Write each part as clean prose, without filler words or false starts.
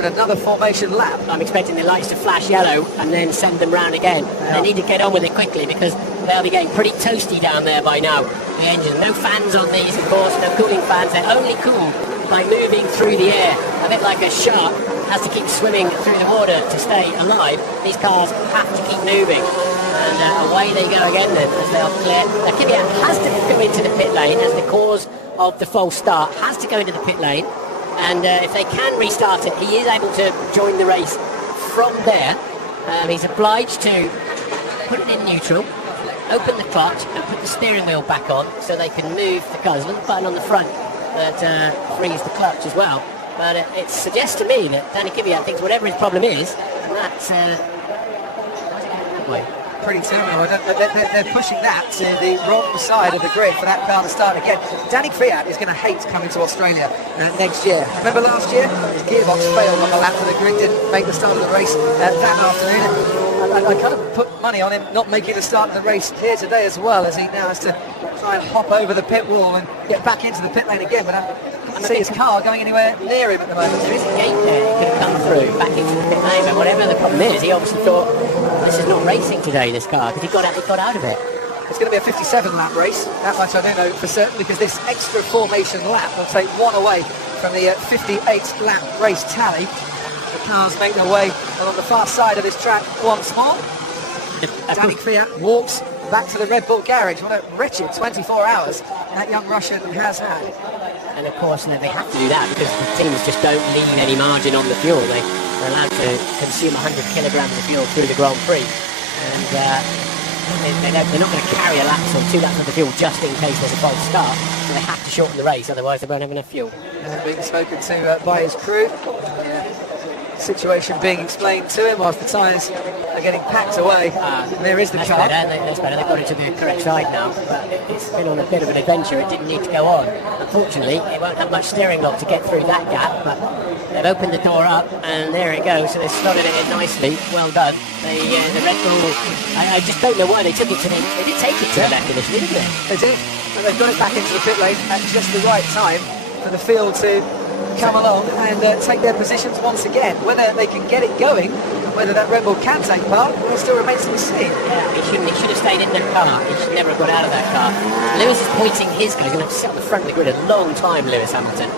Another formation lap. I'm expecting the lights to flash yellow and then send them round again. Yeah. They need to get on with it quickly because they'll be getting pretty toasty down there by now. The engine, no fans on these, of course, no cooling fans. They're only cooled by moving through the air. A bit like a shark has to keep swimming through the water to stay alive. These cars have to keep moving. And away they go again then as they are clear. Now Kvyat has to go into the pit lane as the cause of the false start, has to go into the pit lane. And if they can restart it, he is able to join the race from there. He's obliged to put it in neutral, open the clutch and put the steering wheel back on so they can move the cars. There's a little button on the front that frees the clutch as well. But it suggests to me that Danny Kvyat thinks whatever his problem is, and that's... pretty terminal. They're pushing that to the wrong side of the grid for that car to start again. Danny Kvyat is going to hate coming to Australia next year. Remember last year? His gearbox failed on the lap to the grid, didn't make the start of the race that afternoon. I kind of put money on him not making the start of the race here today as well, as he now has to try and hop over the pit wall and get back into the pit lane again, but I can't see his car going anywhere near him at the moment. There is a gate there he could have come through back into the pit lane, but whatever the problem is, he obviously thought this is not racing today, this car, because he got out of it. It's going to be a 57 lap race, that much I do know for certain, because this extra formation lap will take one away from the 58 lap race tally. The cars make their way along the far side of this track once more. Danny Kvyat walks back to the Red Bull garage. What a wretched 24 hours that young Russian has had. And of course they have to do that because the teams just don't leave any margin on the fuel. They're allowed to consume 100 kilograms of fuel through the Grand Prix. And they're not going to carry a lap or 2 laps of the fuel just in case there's a false start. So they have to shorten the race, otherwise they won't have enough fuel. Being spoken to by his crew. Situation being explained to him whilst the tyres are getting packed away. There is the car. That's better. They've got it to the correct side now. But it's been on a bit of an adventure. It didn't need to go on. Unfortunately, it won't have much steering lock to get through that gap. But they've opened the door up, and there it goes. So they've slotted it in nicely. Well done. The Red Bull. I just don't know why they took it to the. They did take it to the back initially, didn't they? They did. And they've got it back into the pit lane at just the right time for the field to come along and take their positions once again. Whether they can get it going, whether that Red Bull can take part, will still remains to be seen. Yeah, he should have stayed in the car. He should never have got out of that car. Lewis is pointing his car. He's going to have to sit on the front of the grid a long time, Lewis Hamilton,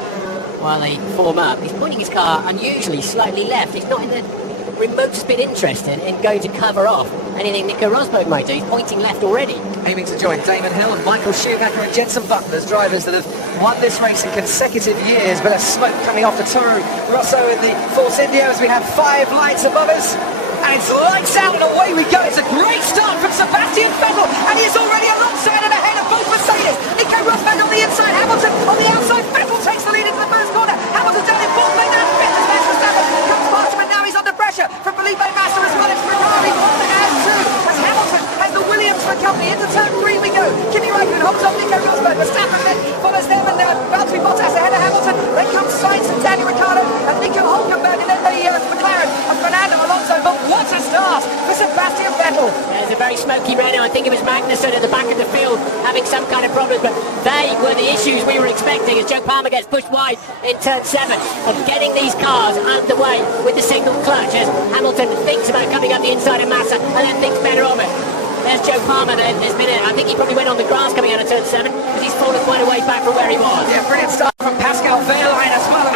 while they form up. He's pointing his car unusually slightly left. He's not in the remotest bit interested in going to cover off anything Nico Rosberg might do. He's pointing left already. Aiming to join Damon Hill and Michael Schumacher and Jenson Butler as drivers that have won this race in consecutive years. But there's smoke coming off the Toro Rosso in the Force India as we have 5 lights above us. And it's lights out and away we go. It's a great start from Sebastian Vettel, and he is already alongside and ahead of both Mercedes. Nico Rosberg on the inside, Hamilton on the outside. Vettel takes the lead into the first corner. Hamilton's down in fourth lane now. Vettel's Max Verstappen comes past him, and now he's under pressure from Felipe Massa as well. It's Ferrari on the out 2 as Hamilton has the Williams for company. Into turn 3 we go. Kimi Raikkonen holds off Nico Rosberg. Verstappen then follows them, and Valtteri Bottas ahead of Hamilton. Then comes Sainz and Daniel Ricciardo and Nico Hülkenberg, and then the McLaren and Fernando Alonso. But what a start for Sebastian Vettel. There's a very smoky red. I think it was Magnussen at the back of the field having some kind of problem, but they were the issues we were expecting as Joe Palmer gets pushed wide in turn 7 of getting these cars underway with the single clutch as Hamilton thinks about coming up the inside of Massa and then thinks better of it. There's Joe Palmer. There's been I think he probably went on the grass coming out of turn 7 because he's fallen quite a way back from where he was. Yeah, brilliant start from Pascal Wehrlein as well.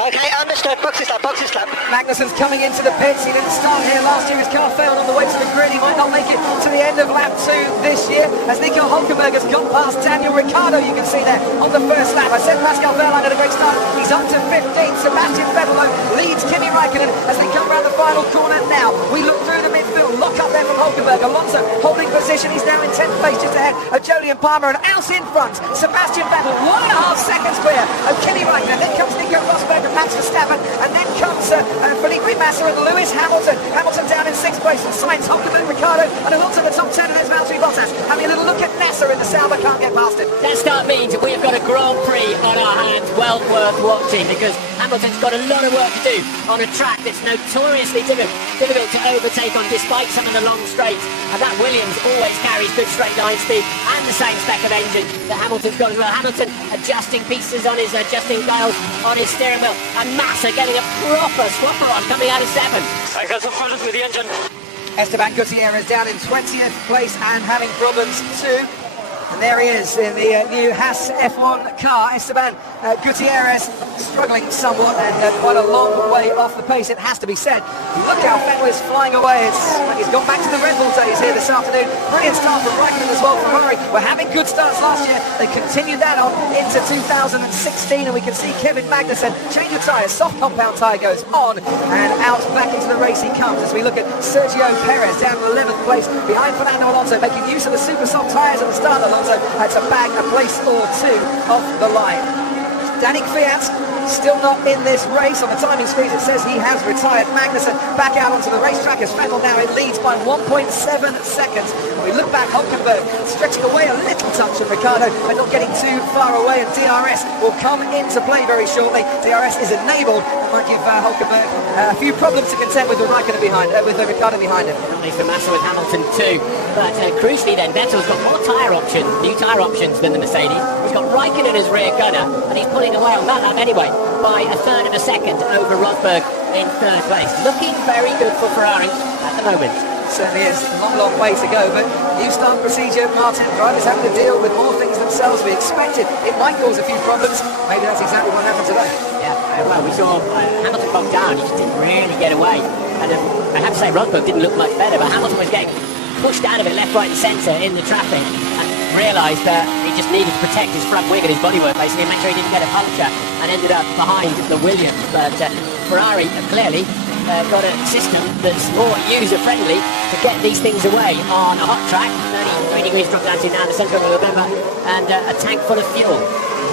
Okay, understood. Box this lap. Magnussen's coming into the pits. He didn't start here last year. His car failed on the way to the grid. He might not make it to the end of lap 2 this year. As Nico Hülkenberg has gone past Daniel Ricciardo, you can see there on the first lap. I said Pascal Wehrlein had a great start. He's up to 15. Sebastian Vettel leads Kimi Raikkonen as they come around the final corner now. We look through the midfield. Lock up there from Hülkenberg. Alonso holding position. He's now in 10th place just ahead of Jolyon Palmer, and out in front Sebastian Vettel 1.5 seconds clear of Kimi Raikkonen. Then comes Nico Rosberg and Max Verstappen, and then comes It's Felipe Massa and Lewis Hamilton. Hamilton down in 6th place. And Sainz, Hockenberg, Ricciardo, and Alonso in the top 10. And there's Valtteri Bottas having a little look at Nasser in the Sauber. Can't get past it. That start means that we've got a Grand Prix on our hands, well worth watching, because Hamilton's got a lot of work to do on a track that's notoriously difficult to overtake on, despite some of the long straights. And that Williams always carries good straight line speed and the same spec of engine that Hamilton's got as well. Hamilton adjusting pieces on his adjusting dials on his steering wheel, and Massa getting a proper swapper on coming out of 7. I got some problems with the engine. Esteban Gutierrez down in 20th place and having problems too. And there he is in the new Haas F1 car. Esteban Gutierrez struggling somewhat and quite a long way off the pace, it has to be said. Look how Vettel's flying away. He's gone back to the Red Bull days here this afternoon. Brilliant start from Raikkonen as well. Ferrari were having good starts last year. They continued that on into 2016, and we can see Kevin Magnussen change of tyre. Soft compound tyre goes on, and out back into the race he comes as we look at Sergio Perez down in 11th place behind Fernando Alonso, making use of the super soft tyres at the start. Alonso had to bag a place or two off the line. Danny Kvyat still not in this race. On the timing screen it says he has retired. Magnussen back out onto the racetrack as Vettel now it leads by 1.7 seconds. When we look back, Hockenberg stretching away a little touch from Ricciardo, but not getting too far away, and DRS will come into play very shortly. DRS is enabled and might give Hockenberg a few problems to contend with Ricciardo behind him. Not least for Massa with Hamilton too. But crucially then, Vettel's got more tyre options, new tyre options than the Mercedes. He's got Raikkonen as rear gunner, and he's pulling away on that lap anyway by a third of a second over Rosberg in 3rd place. Looking very good for Ferrari at the moment. Certainly is. Long way to go, but new start procedure, Martin. Drivers having to deal with more things themselves. We expected it might cause a few problems. Maybe that's exactly what happened today. Yeah, well, we saw Hamilton bogged down. He just didn't really get away. And I have to say, Rosberg didn't look much better, but Hamilton was getting pushed out of it left, right and centre in the traffic, and realised that he just needed to protect his front wing and his bodywork basically, and make sure he didn't get a puncture, and ended up behind the Williams. But Ferrari clearly got a system that's more user-friendly to get these things away on a hot track. 33 degrees drop down to now in the centre of November, and a tank full of fuel.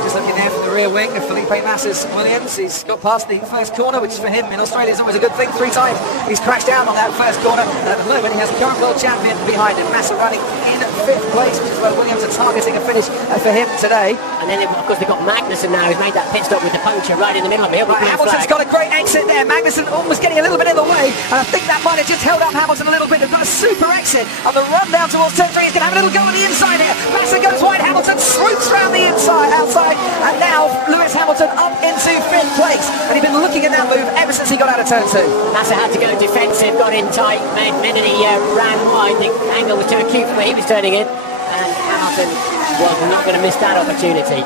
Just looking there from the rear wing of Felipe Massa's Williams. He's got past the first corner, which for him in Australia is always a good thing. 3 times he's crashed down on that first corner, and at the moment he has the current world champion behind him. Massa running in 5th place, which is where Williams are targeting a finish for him today. And then of course they've got Magnussen now, who's made that pit stop with the puncture right in the middle of it. Right, Hamilton's got a great exit there. Magnussen almost getting a little bit in the way, and I think that might have just held up Hamilton a little bit. They've got a super exit on the run down towards turn 3. He's going to have a little go on the inside here. Massa goes wide, Hamilton swoops round the outside, and now Lewis Hamilton up into 5th place, and he'd been looking at that move ever since he got out of turn 2. Massa had to go defensive, got in tight, made minute he ran wide. The angle was too acute from where he was turning in, and Hamilton was not going to miss that opportunity.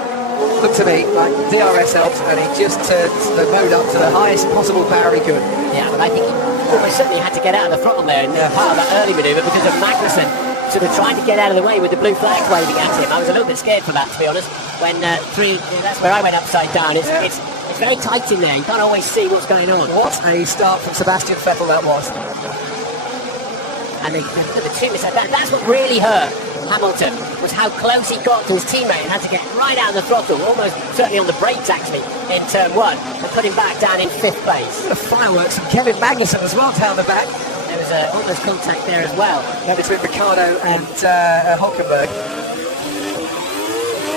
Looked to me like DRS helped, and he just turned the mode up to the highest possible power he could. Yeah, but I think he almost certainly had to get out of the throttle there in part of that early manoeuvre because of Magnussen sort of trying to get out of the way with the blue flags waving at him. I was a little bit scared for that, to be honest. When that's where I went upside down. It's very tight in there. You can't always see what's going on. What a start from Sebastian Vettel that was. And the two said that's what really hurt Hamilton, was how close he got to his teammate and had to get right out of the throttle, almost certainly on the brakes actually, in turn 1, and put him back down in 5th place. The fireworks from Kevin Magnussen as well down the back. There was almost contact there as well. Between Ricciardo and Hockenberg.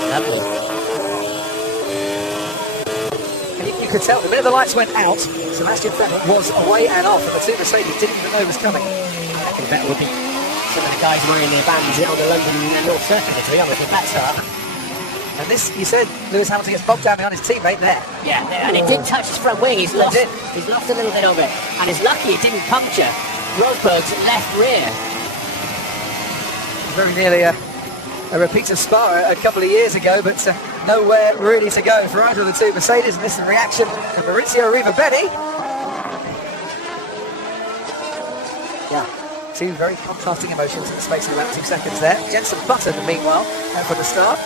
Lovely. You could tell the minute the lights went out, Sebastian Vettel was away and off, and the two Mercedes didn't even know it was coming. I reckon Vettel would be some of the guys wearing their bands on the London North Circuit, to be honest, with that start. And this, you said, Lewis Hamilton gets bogged down behind his teammate there. Yeah, and it did touch his front wing. He's lost a little bit of it, and it's lucky it didn't puncture Rosberg's left rear. Very nearly a repeat of Spa a couple of years ago, but nowhere really to go for either of the two Mercedes. And this is the reaction of Maurizio Arrivabene. Yeah, two very contrasting emotions in the space of about 2 seconds there. Jenson Button, meanwhile, from the start.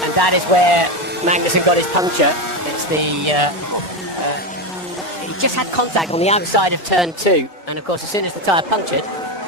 And that is where Magnussen got his puncture. It's the he just had contact on the outside of turn 2, and of course as soon as the tyre punctured,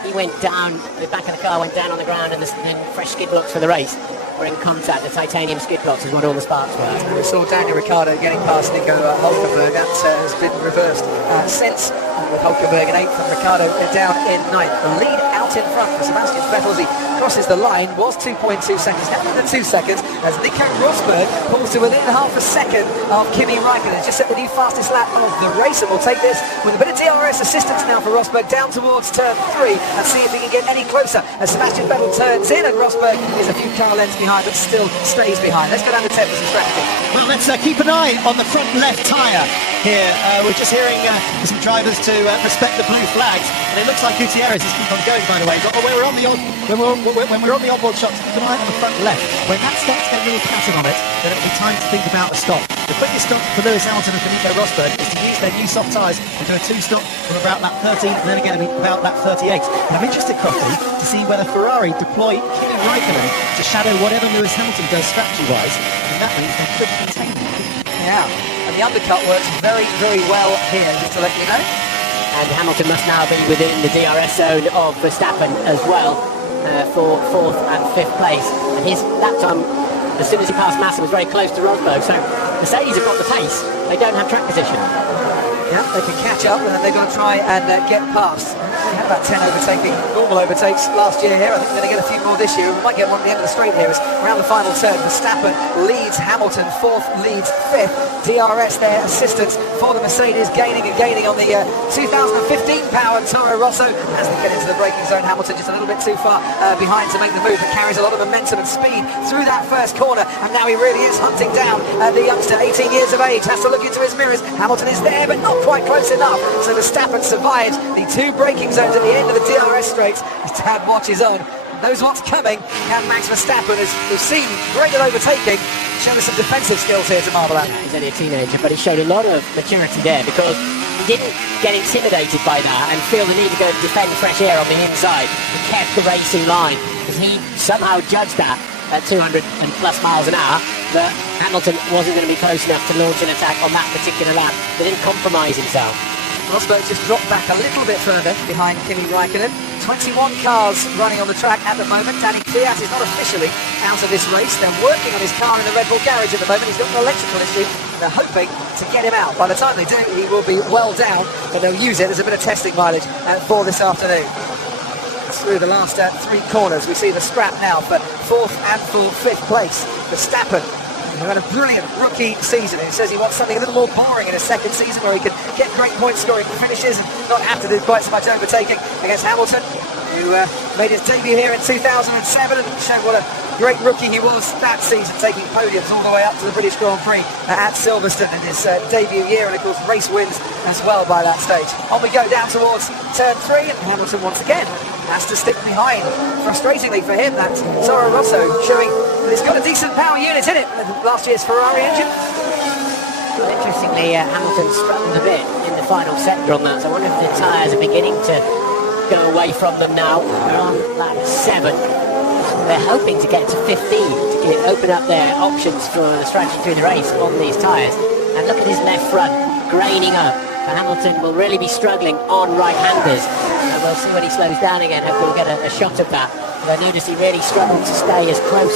he went down, the back of the car went down on the ground, and the fresh skid blocks for the race. were in contact. The titanium skid box is what all the sparks were. We saw Daniel Ricciardo getting past Nico Hulkenberg. That has been reversed since, with Hulkenberg in 8th and Ricciardo down in 9th. The lead out in front for Sebastian Vettel as he crosses the line was 2.2 seconds, down to 2 seconds as Nico Rosberg pulls to within half a second of Kimi Raikkonen. Just set the new fastest lap of the race, and we'll take this with a bit of DRS assistance now for Rosberg down towards turn 3 and see if he can get any closer as Sebastian Vettel turns in, and Rosberg is a few car lengths behind but still stays behind. Let's go down to 10 for some strategy. Well, let's keep an eye on the front left tyre here. We're just hearing some drivers to respect the blue flags, and it looks like Gutierrez is keep on going, by the way. But when we're on the onboard shots, keep an eye on the front left. When that starts to get a little pattern on it, then it'll be time to think about a stop. The quickest stop for Lewis Hamilton and for Nico Rosberg is to use their new soft tyres and do a 2-stop from about lap 13 and then again about lap 38. And I'm interested, Crofty, to see whether Ferrari deploy Kimi Raikkonen to shadow whatever Lewis Hamilton does strategy-wise, and that means they could contain him. Yeah, and the undercut works very, very well here, just to let you know. And Hamilton must now be within the DRS zone of Verstappen as well for 4th and 5th place. And his lap time, as soon as he passed Massa, was very close to Rosberg. So Mercedes have got the pace, they don't have track position. Yeah, they can catch up, and then they've got to try and get past. We had about 10 overtaking, normal overtakes last year here. I think we're going to get a few more this year. We might get one at the end of the straight here as around the final turn. Verstappen leads Hamilton, 4th leads 5th. DRS there, assistance for the Mercedes, gaining on the 2015-powered Toro Rosso. As they get into the braking zone, Hamilton just a little bit too far behind to make the move. It carries a lot of momentum and speed through that first corner, and now he really is hunting down the youngster, 18 years of age. Has to look into his mirrors. Hamilton is there, but not quite close enough. So Verstappen survives the 2 braking zones at the end of the DRS straights. His dad watches on, knows what's coming. And Max Verstappen, as we've seen, great at overtaking, showed us some defensive skills here to marvel at. He's only a teenager, but he showed a lot of maturity there because he didn't get intimidated by that and feel the need to go defend fresh air on the inside. He kept the racing line because he somehow judged that at 200 and plus miles an hour that Hamilton wasn't going to be close enough to launch an attack on that particular lap. They didn't compromise himself. Rosberg just dropped back a little bit further behind Kimi Raikkonen. 21 cars running on the track at the moment. Danny Kvyat is not officially out of this race. They're working on his car in the Red Bull garage at the moment. He's got an electrical issue, and they're hoping to get him out. By the time they do, he will be well down, but they'll use it as a bit of testing mileage for this afternoon. Through the last 3 corners, we see the scrap now for 4th and for 5th place. Verstappen, who had a brilliant rookie season. He says he wants something a little more boring in his second season where he can get great point scoring finishes and not have to do quite so much overtaking against Hamilton, who made his debut here in 2007 and showed what a great rookie he was that season, taking podiums all the way up to the British Grand Prix at Silverstone in his debut year, and of course race wins as well by that stage. On we go down towards turn 3, and Hamilton once again has to stick behind. Frustratingly for him, that Toro Rosso showing that it's got a decent power unit in it, last year's Ferrari engine. Well, interestingly, Hamilton struggled a bit in the final sector on that, so I wonder if the tyres are beginning to go away from them now. They're on lap 7. They're hoping to get to 15 to open up their options for the strategy through the race on these tyres. And look at his left front, graining up. Hamilton will really be struggling on right-handers. And we'll see when he slows down again. Hopefully we'll get a shot of that. But I noticed he really struggled to stay as close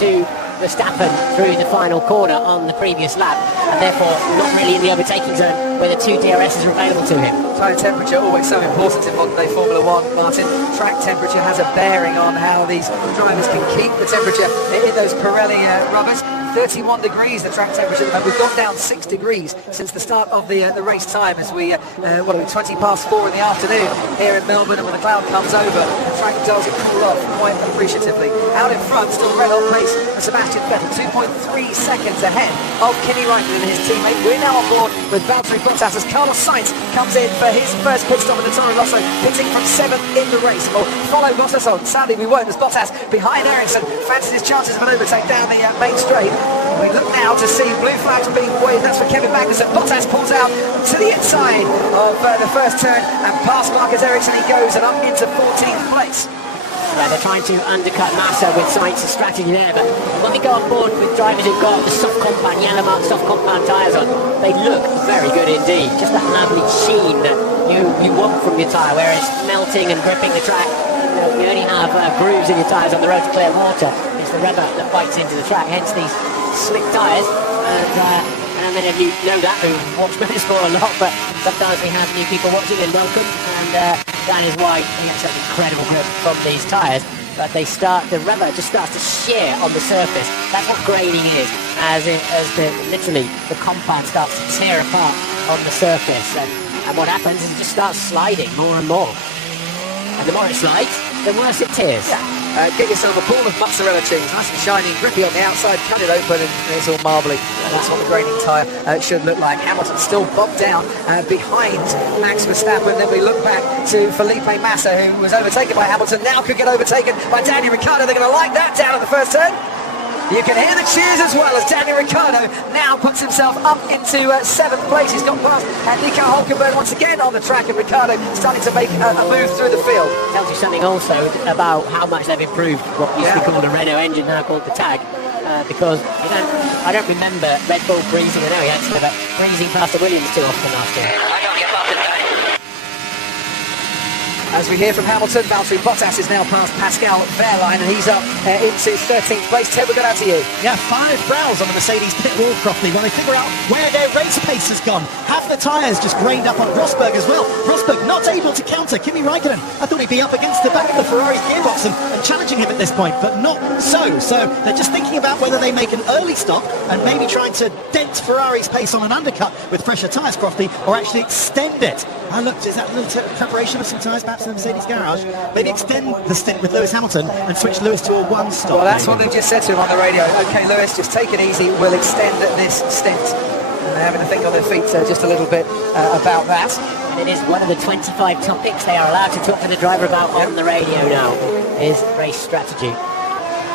to Verstappen through the final corner on the previous lap, and therefore not really in the overtaking zone where the 2 DRSs are available to him. Tyre temperature, always so important in modern day Formula 1, Martin. Track temperature has a bearing on how these drivers can keep the temperature in those Pirelli rubbers. 31 degrees the track temperature, and we've gone down 6 degrees since the start of the race time as we, 20 past 4 in the afternoon here in Melbourne, and when the cloud comes over, the track does cool off quite appreciatively. Out in front, still red hot pace for Sebastian Vettel, 2.3 seconds ahead of Kimi Raikkonen and his teammate. We're now on board with Valtteri Bottas as Carlos Sainz comes in for his first pit stop in the Toro Rosso, pitting from 7th in the race. We'll follow Bottas on. Sadly, we won't, as Bottas behind Ericsson fancies his chances of an overtake down the main straight. We look now to see blue flags being waved. That's for Kevin Magnussen. Bottas pulls out to the inside of the first turn, and past Marcus Ericsson he goes and up into 14th place. Yeah, they're trying to undercut Massa with Sainz's strategy there, but when we go on board with drivers who've got the soft compound, yellow mark soft compound tyres on, they look very good indeed. Just that lovely sheen that you want from your tyre, where it's melting and gripping the track. You only have grooves in your tyres on the road to clear water. It's the rubber that bites into the track, hence these slick tyres. And then if you know that, who watch motorsport a lot, but sometimes we have new people watching and welcome, and that is why we get such incredible grip from these tyres. But the rubber just starts to shear on the surface. That's what grading is, literally the compound starts to tear apart on the surface, and what happens is it just starts sliding more and more. And the more it slides, the worse it tears. Yeah. Get yourself a ball of mozzarella cheese, nice and shiny, grippy on the outside, cut it open, and it's all marbly. And that's what the grading tyre should look like. Hamilton still bogged down behind Max Verstappen. Then we look back to Felipe Massa, who was overtaken by Hamilton, now could get overtaken by Daniel Ricciardo. They're going to like that down at the first turn. You can hear the cheers as well as Daniel Ricciardo now puts himself up into 7th place. He's got past Nico Hülkenberg once again on the track, and Ricciardo starting to make a move through the field. Tells you something also about how much they've improved what used to be called a Renault engine, now called the TAG. Because I don't remember Red Bull breezing, I know he actually, but breezing past the Williams too often last year. I don't get past it. As we hear from Hamilton, Valtteri Bottas is now past Pascal Wehrlein, and he's up into 13th place. Ted, we'll go down to you. Yeah, 5 browse on the Mercedes pit wall properly while they figure out where their race pace has gone. Have the tyres just grained up on Rosberg as well. Rosberg not able to counter Kimi Raikkonen. I thought he'd be up against the back of the Ferrari's gearbox and challenging him at this point, but not so. So they're just thinking about whether they make an early stop and maybe trying to dent Ferrari's pace on an undercut with fresher tyres, Crofty, or actually extend it. Oh look, is that a little preparation of some tyres perhaps in the Mercedes garage? Maybe extend the stint with Lewis Hamilton and switch Lewis to a 1 stop. Well, that's what they've just said to him on the radio. Okay, Lewis, just take it easy. We'll extend this stint. And they're having to think on their feet just a little bit about that. And it is one of the 25 topics they are allowed to talk to the driver about on the radio now, is race strategy.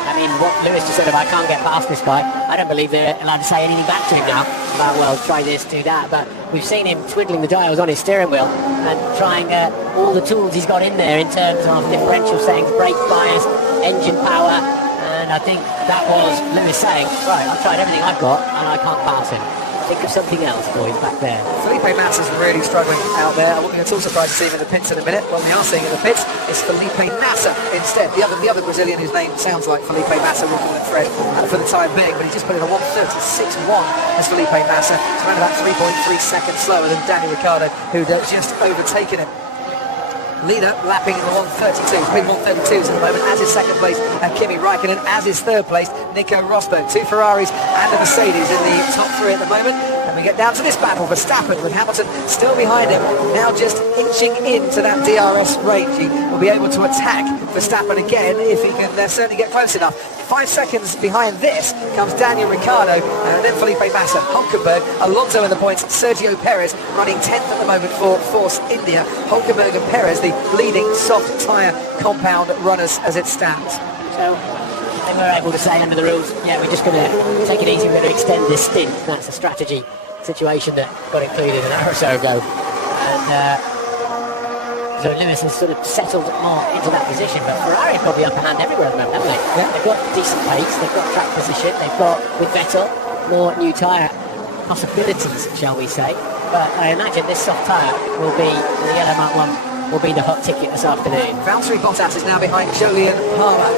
I mean, what Lewis just said about I can't get past this guy, I don't believe they're allowed to say anything back to him now about, well, try this, do that. But we've seen him twiddling the dials on his steering wheel and trying all the tools he's got in there in terms of differential settings, brake bias, engine power. And I think that was Lewis saying, right, I've tried everything I've got and I can't pass him. Think of something else, boys, back there. Felipe Massa's really struggling out there. I wouldn't be at all surprised to see him in the pits in a minute. What we are seeing in the pits is Felipe Massa instead. The other Brazilian whose name sounds like Felipe Massa, Rocky and Fred, for the time being, but he just put in a 1:36.1 as Felipe Massa. It's around about 3.3 seconds slower than Daniel Ricciardo, who'd just overtaken him. Leader lapping in the 1:32s, big 1:32s at the moment, as is 2nd place Kimi Raikkonen, as is 3rd place Nico Rosberg. 2 Ferraris and a Mercedes in the top 3 at the moment. And we get down to this battle. Verstappen with Hamilton still behind him, now just inching into that DRS range. He will be able to attack Verstappen again if he can certainly get close enough. 5 seconds behind this comes Daniel Ricciardo, and then Felipe Massa, Hülkenberg, Alonso in the points, Sergio Perez running 10th at the moment for Force India. Hülkenberg and Perez, the leading soft tyre compound runners as it stands. So they were able to say under the rules, yeah, we're just going to take it easy, we're going to extend this stint. That's a strategy situation that got included an hour or so ago. And so Lewis has sort of settled more into that position, but Ferrari probably upper hand everywhere at the moment, haven't they? Yeah. They've got decent pace, they've got track position, they've got, with Vettel, more new tyre possibilities, shall we say. But I imagine this soft tyre will be, the yellow mark one, will be the hot ticket this afternoon. Valtteri Bottas is now behind Jolyon Palmer.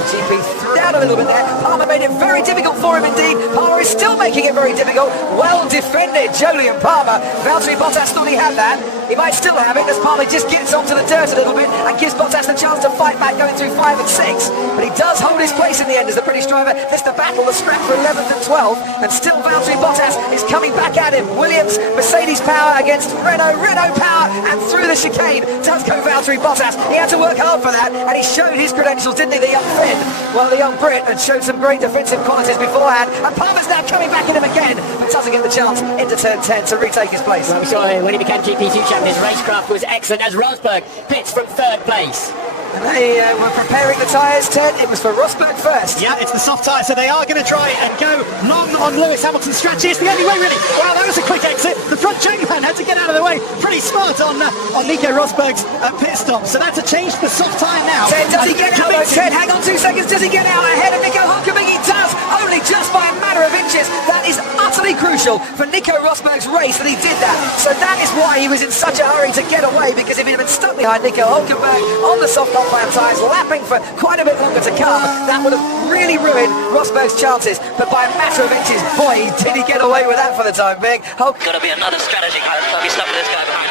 GP down a little bit there. Palmer made it very difficult for him indeed. Palmer is still making it very difficult. Well defended, Jolyon Palmer. Valtteri Bottas thought he had that. He might still have it as Palmer just gets onto the dirt a little bit and gives Bottas the chance to fight back going through 5 and 6. But he does hold his place in the end as the British driver. This the battle, the scrap for 11th and 12th. And still Valtteri Bottas is coming back at him. Williams, Mercedes power against Renault power. And through the chicane does go Valtteri Bottas. He had to work hard for that and he showed his credentials, didn't he, the young Finn? Well, the young Brit had showed some great defensive qualities beforehand. And Palmer's now coming back at him again, but doesn't get the chance into turn 10 to retake his place. Well, we saw when he became GP2 champion, his racecraft was excellent as Rosberg pits from 3rd place. And they were preparing the tyres, Ted. It was for Rosberg first. Yeah, it's the soft tyre, so they are going to try and go long on Lewis Hamilton's strategy. It's the only way, really. Wow, that was a quick exit. The front chain man had to get out of the way. Pretty smart on Nico Rosberg's pit stop. So that's a change to the soft tyre now. Ted, does he get out though? Ted, hang on 2 seconds. Does he get out ahead of Nico Hülkenberg? He does. Only only just by a matter of inches. That is utterly crucial for Nico Rosberg's race that he did that. So that is why he was in such a hurry to get away, because if he'd been stuck behind Nico Hülkenberg on the soft compound tyres, lapping for quite a bit longer to come, that would have really ruined Rosberg's chances. But by a matter of inches, boy, did he get away with that for the time being. Got to be another strategy. I'll be stuck with this guy behind.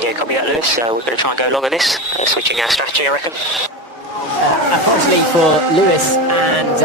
Yeah, copy that, Lewis. We're going to try and go long on this. Switching our strategy, I reckon. Unfortunately for Lewis and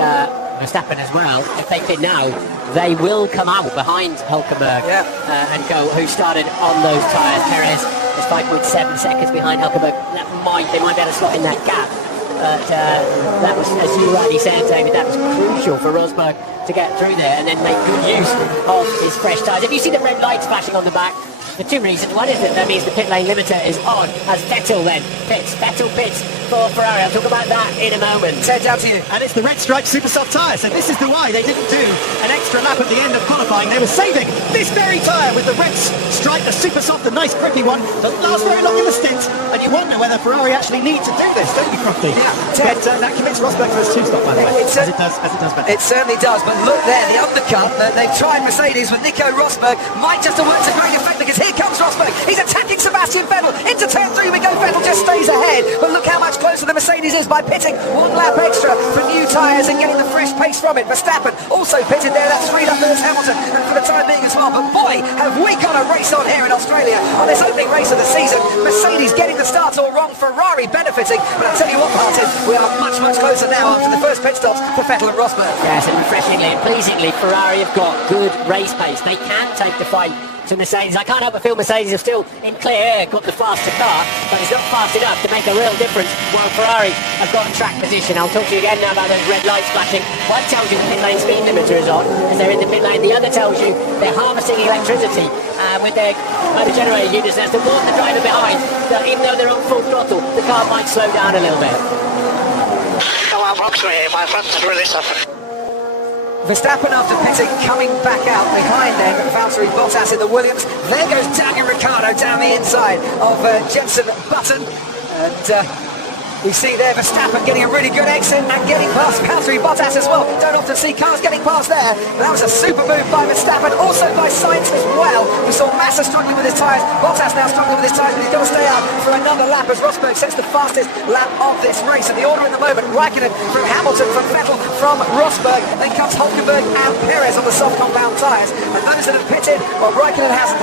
Verstappen as well, if they pit now, they will come out behind Hülkenberg and go, who started on those tyres. Perez is 5.7 seconds behind Hülkenberg. They might be able to slot in that gap. But that was, as you rightly said, David, that was crucial for Rosberg to get through there and then make good use of his fresh tyres. If you see the red lights flashing on the back, for two reasons. One is that means the pit lane limiter is on as Vettel then pits. Vettel pits for Ferrari. I'll talk about that in a moment. Ted, down to you. And it's the red stripe super soft tyre, so this is the why they didn't do an extra lap at the end of qualifying. They were saving this very tyre with the red stripe, the super soft, the nice grippy one. Doesn't last very long in the stint, and you wonder whether Ferrari actually need to do this, don't you, Crofty? Yeah. But that commits Rosberg to his two-stop, by the way, as it does better. It certainly does, but look there, the undercut that they've tried Mercedes with Nico Rosberg might just have worked to great effect, because here comes Rosberg. He's attacking Sebastian Vettel. Into turn 3 we go. Vettel just stays ahead, but look how much closer the Mercedes is by pitting one lap extra for new tyres and getting the fresh pace from it. Verstappen also pitted there. That's freed up Lewis Hamilton for the time being as well. But boy, have we got a race on here in Australia on this opening race of the season. Mercedes getting the starts all wrong, Ferrari benefiting. But I'll tell you what, Martin, we are much, much closer now after the first pit stops for Vettel and Rosberg. Yes, and refreshingly and pleasingly, Ferrari have got good race pace. They can take the fight to Mercedes. I can't help but feel Mercedes are still in clear air, got the faster car, but it's not fast enough to make a real difference, while Ferrari have got track position. I'll talk to you again now about those red lights flashing. One tells you the pit lane speed limiter is on as they're in the pit lane. The other tells you they're harvesting electricity with their motor generator units as to warn the driver behind that even though they're on full throttle, the car might slow down a little bit. Come on, Roxley, my front's really suffering. Verstappen, after pitting, coming back out behind them, Valtteri Bottas in the Williams. There goes Daniel Ricciardo down the inside of Jenson Button. And we see there Verstappen getting a really good exit and getting past Valtteri Bottas as well. Don't often see cars getting past there. But that was a super move by Verstappen, also by Sainz as well. We saw Massa struggling with his tyres. Bottas now struggling with his tyres, but he's got to stay out for another lap as Rosberg sets the fastest lap of this race. And the order at the moment, Raikkonen from Hamilton, from Vettel, from Rosberg. Then comes Hülkenberg and Perez on the soft compound tyres. And those that have pitted, well, Raikkonen hasn't.